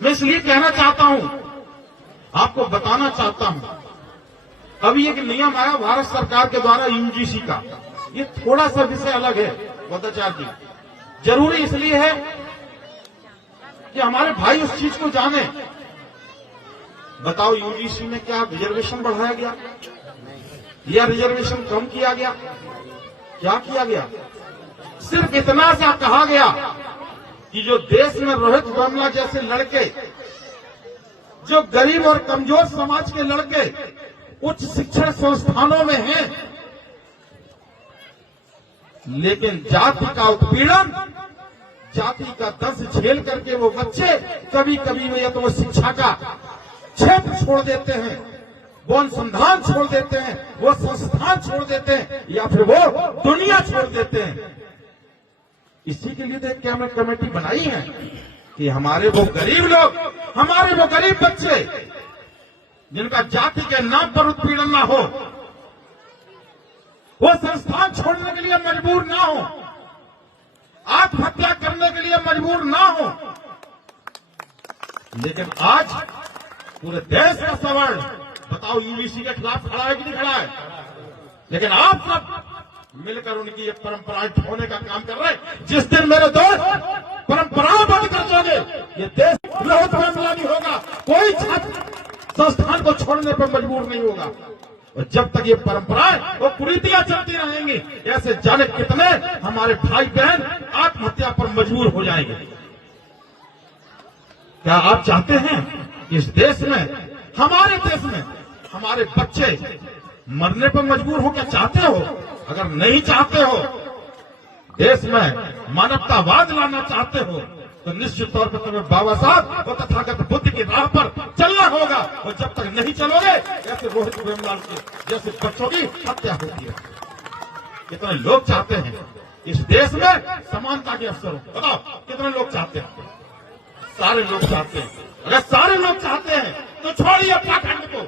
मैं इसलिए कहना चाहता हूं, आपको बताना चाहता हूं, अभी एक नियम आया भारत सरकार के द्वारा यूजीसी का। ये थोड़ा सा विषय अलग है भद्राचार्य जी, जरूरी इसलिए है कि हमारे भाई उस चीज को जाने। बताओ, यूजीसी में क्या रिजर्वेशन बढ़ाया गया या रिजर्वेशन कम किया गया? क्या किया गया? सिर्फ इतना सा कहा गया कि जो देश में रोहित वेमुला जैसे लड़के, जो गरीब और कमजोर समाज के लड़के उच्च शिक्षण संस्थानों में हैं, लेकिन जाति का उत्पीड़न, जाति का दंश झेल करके वो बच्चे कभी कभी में या तो वो शिक्षा का क्षेत्र छोड़ देते हैं, वो अनुसंधान छोड़ देते हैं, वो संस्थान छोड़ देते हैं, या फिर वो दुनिया छोड़ देते हैं। इसी के लिए तो एक क्या कमेटी बनाई है कि हमारे वो गरीब लोग, हमारे वो गरीब बच्चे जिनका जाति के नाम पर उत्पीड़न ना हो, वो संस्थान छोड़ने के लिए मजबूर ना हो, आत्महत्या करने के लिए मजबूर ना हो। लेकिन आज पूरे देश का सवाल, बताओ, यूजीसी के खिलाफ खड़ा है कि नहीं खड़ा है? लेकिन आप सब मिलकर उनकी ये परंपराएं ढोने का काम कर रहे हैं। जिस दिन मेरे दोस्त परंपराएं बंद कर दोगे, ये देश रोहित वेमुला नहीं होगा, कोई छात्र संस्थान को छोड़ने पर मजबूर नहीं होगा। और जब तक ये परंपराएं और कुरीतियां चलती रहेंगी, ऐसे जाने कितने हमारे भाई बहन आत्महत्या पर मजबूर हो जाएंगे। क्या आप चाहते हैं कि इस देश में, हमारे देश में हमारे बच्चे मरने पर मजबूर हो? क्या चाहते हो? अगर नहीं चाहते हो, देश में मानवतावाद लाना चाहते हो, तो निश्चित तौर पर तुम्हें बाबा साहब और तथागत बुद्ध की राह पर चलना होगा। और जब तक नहीं चलोगे, ऐसे रोहित वेमुला के जैसे बच्चों की हत्या होती है। कितने लोग चाहते हैं इस देश में समानता के अवसर हो? बताओ, कितने लोग चाहते हैं? सारे लोग चाहते हैं। अगर सारे लोग चाहते हैं तो छोड़िए पाखंड को,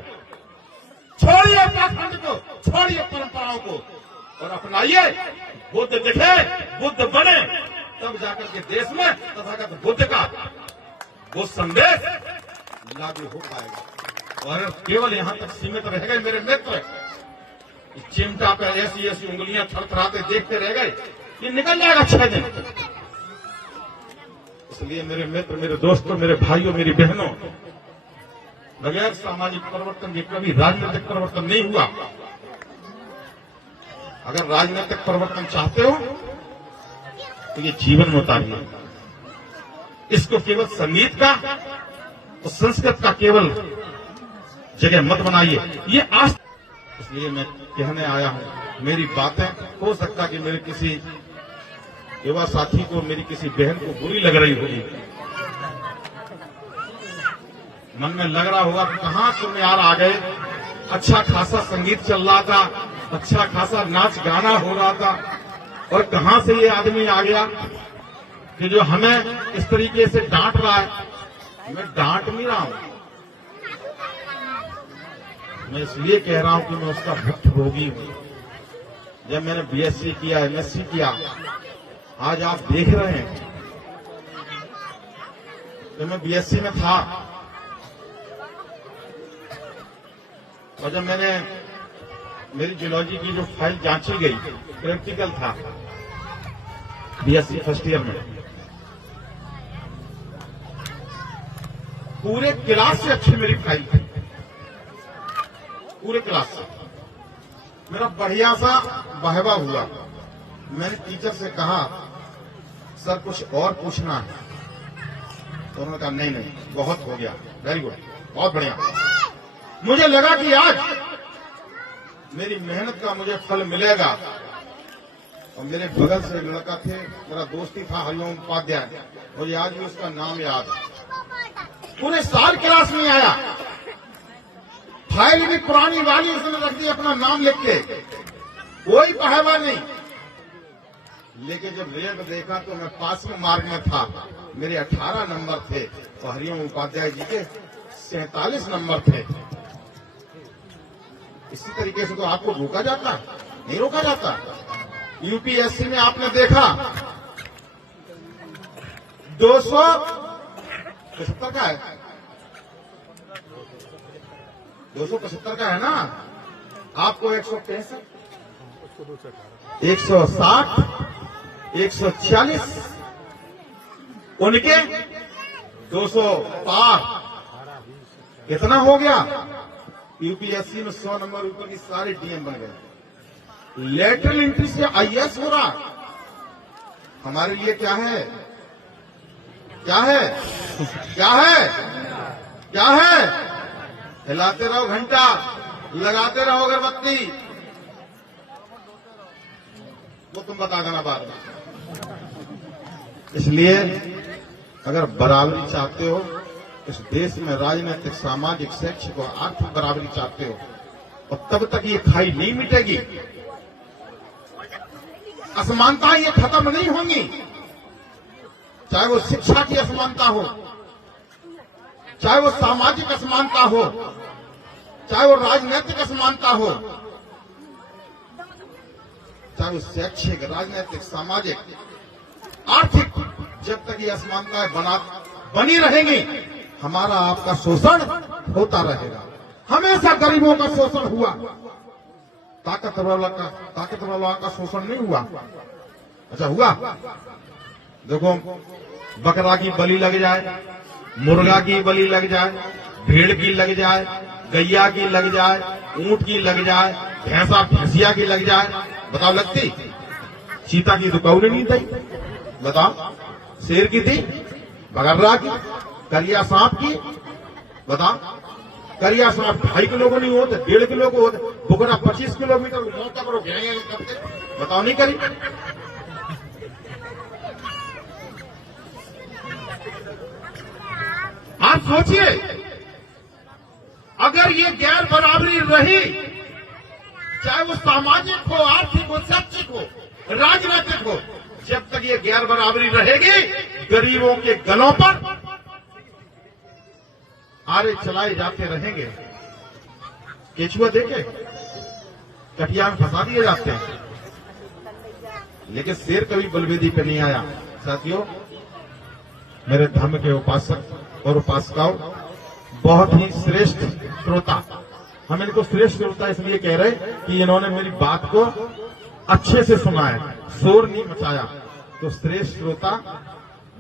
छोड़िए पाखंड को, छोड़िए परंपराओं को और अपनाइए। बुद्ध दिखे, बुद्ध बने, तब जाकर के देश में तथागत बुद्ध का वो संदेश लागू हो पाएगा। और केवल यहां तक सीमित रह गए मेरे मित्र, चिमटा पे ऐसी ऐसी उंगलियां थरथराते देखते रह गए, ये निकल जाएगा 6 दिन। इसलिए मेरे मित्र, मेरे दोस्तों, मेरे भाइयों, मेरी बहनों, बगैर सामाजिक परिवर्तन के कभी राजनीतिक परिवर्तन नहीं हुआ। अगर राजनीतिक परिवर्तन चाहते हो तो ये जीवन में उतारिए। इसको केवल संगीत का और संस्कृत का केवल जगह मत बनाइए। ये आज, इसलिए मैं कहने आया हूं, मेरी बातें हो सकता कि मेरे किसी युवा साथी को, मेरी किसी बहन को बुरी लग रही होगी, मन में लग रहा होगा कहां तुम यार आ गए, अच्छा खासा संगीत चल रहा था, अच्छा खासा नाच गाना हो रहा था, और कहां से ये आदमी आ गया कि जो हमें इस तरीके से डांट रहा है। मैं डांट नहीं रहा हूं, मैं इसलिए कह रहा हूं कि मैं उसका भुक्तभोगी हूं। जब मैंने बीएससी किया, एमएससी किया, आज आप देख रहे हैं, जब मैं बीएससी में था और जब मैंने मेरी जियोलॉजी की जो फाइल जांची गई, प्रैक्टिकल था बीएससी फर्स्ट ईयर में, पूरे क्लास से अच्छी मेरी फाइल थी, पूरे क्लास से मेरा बढ़िया सा वाहवा हुआ। मैंने टीचर से कहा, सर कुछ और पूछना है, तो उन्होंने कहा नहीं नहीं बहुत हो गया, वेरी गुड, बहुत बढ़िया। मुझे लगा कि आज मेरी मेहनत का मुझे फल मिलेगा। और मेरे बगल से लड़का थे, मेरा दोस्ती था, हरिओम उपाध्याय, मुझे आज भी उसका नाम याद है। पूरे साल क्लास में आया, फाइल भी पुरानी वाली उसने रख दी अपना नाम लिख के, कोई पढ़ावा नहीं। लेकिन जब रिजल्ट देखा तो मैं 5वें मार्क में था, मेरे 18 नंबर थे और हरिओम उपाध्याय जी के 47 नंबर थे। इसी तरीके से तो आपको रोका जाता, नहीं रोका जाता। यूपीएससी में आपने देखा 75 का है, 275 का है ना, आपको 165, 160, 140, उनके 200 पार। कितना हो गया? यूपीएससी में 100 नंबर ऊपर की सारी डीएम बन गए। लेटरल एंट्री से आईएएस हो रहा, हमारे लिए क्या है? क्या है? क्या है? क्या है? हिलाते रहो घंटा, लगाते रहो अगरबत्ती, वो तुम बता देना बाद में। इसलिए अगर बराबरी चाहते हो इस देश में, राजनीतिक, सामाजिक, शैक्षिक और आर्थिक बराबरी चाहते हो, और तब तक ये खाई नहीं मिटेगी, असमानता ये खत्म नहीं होंगी। चाहे वो शिक्षा की असमानता हो, चाहे वो सामाजिक असमानता हो, चाहे वो राजनीतिक असमानता हो, चाहे वो शैक्षिक, राजनीतिक, सामाजिक, आर्थिक, जब तक ये असमानताएं बनी रहेंगी, हमारा आपका शोषण होता रहेगा। हमेशा गरीबों का शोषण हुआ, ताकतवर वाला का शोषण नहीं हुआ। अच्छा हुआ? देखो, बकरा की बलि लग जाए, मुर्गा की बलि लग जाए, भेड़ की लग जाए, गैया की लग जाए, ऊंट की लग जाए, भैंसा भैंसिया की लग जाए, बताओ लगती? चीता की तो कौन नहीं थी, बताओ? शेर की थी, बगर्रा की, करिया सांप की, बताओ? करिया सांप 2.5 किलो को नहीं होते, 1.5 किलो को होते, बुकरा 25 किलोमीटर मोटा करो करते, बताओ नहीं करी? आप सोचिए, अगर ये गैर बराबरी रही, चाहे वो सामाजिक हो, आर्थिक हो, शैक्षिक हो, राजनीतिक हो, जब तक ये गैर बराबरी रहेगी, गरीबों के गलों पर आरे चलाए जाते रहेंगे। केचुआ देखे कटिया में फंसा दिए जाते हैं, लेकिन शेर कभी बलवेदी पे नहीं आया। साथियों, मेरे धर्म के उपासक और उपासिकाओं, बहुत ही श्रेष्ठ श्रोता, हम इनको श्रेष्ठ श्रोता इसलिए कह रहे कि इन्होंने मेरी बात को अच्छे से सुना है, शोर नहीं मचाया। तो श्रेष्ठ श्रोता,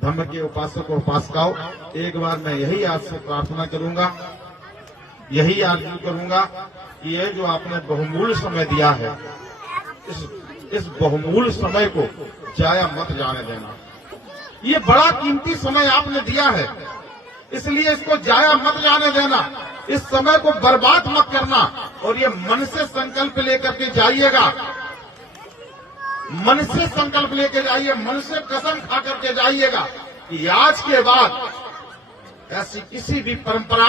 धर्म के उपासक और उपासिकाओं, एक बार मैं यही आपसे प्रार्थना करूंगा, यही आरज़ू करूंगा कि ये जो आपने बहुमूल्य समय दिया है, इस बहुमूल्य समय को जाया मत जाने देना। ये बड़ा कीमती समय आपने दिया है, इसलिए इसको जाया मत जाने देना। इस समय को बर्बाद मत करना, और ये मन से संकल्प लेकर के जाइएगा, मन से संकल्प लेकर जाइए, मन से कसम खा करके जाइएगा कि आज के बाद ऐसी किसी भी परंपरा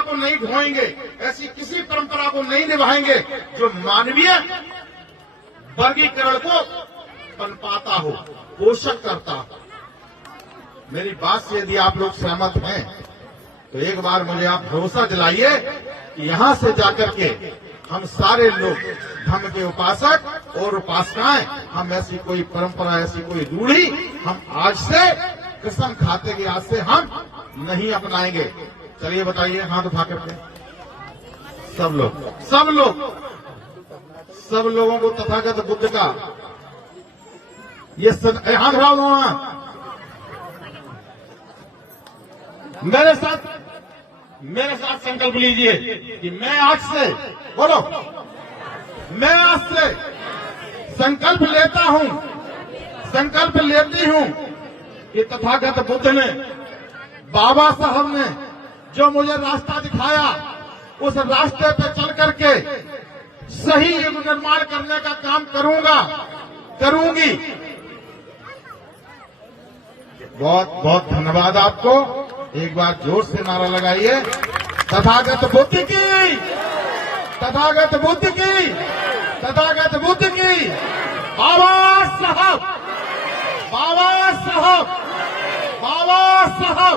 को नहीं ढोएंगे, ऐसी किसी परंपरा को नहीं निभाएंगे जो मानवीय वर्गीकरण को पनपाता हो, पोषक करता हो। मेरी बात से यदि आप लोग सहमत हैं तो एक बार मुझे आप भरोसा दिलाइए कि यहां से जाकर के हम सारे लोग, धर्म के उपासक और उपासिकाएं, हम ऐसी कोई परंपरा, ऐसी कोई रूढ़ी हम आज से कसम खाते कि आज से हम नहीं अपनाएंगे। चलिए बताइए, हाथ उठा करके सब लोगों को तथागत बुद्ध का ये हाथ उठाओ दोनों। मेरे साथ संकल्प लीजिए कि मैं आज से, बोलो, मैं आज से संकल्प लेता हूं, संकल्प लेती हूं कि तथागत बुद्ध ने, बाबा साहब ने जो मुझे रास्ता दिखाया, उस रास्ते पे चल करके सही युग निर्माण करने का काम करूंगी। बहुत बहुत धन्यवाद आपको। एक बार जोर से नारा लगाइए, तथागत बुद्ध की, तथागत बुद्ध की, तथागत बुद्ध की। बाबा साहब, बाबा साहब, बाबा साहब।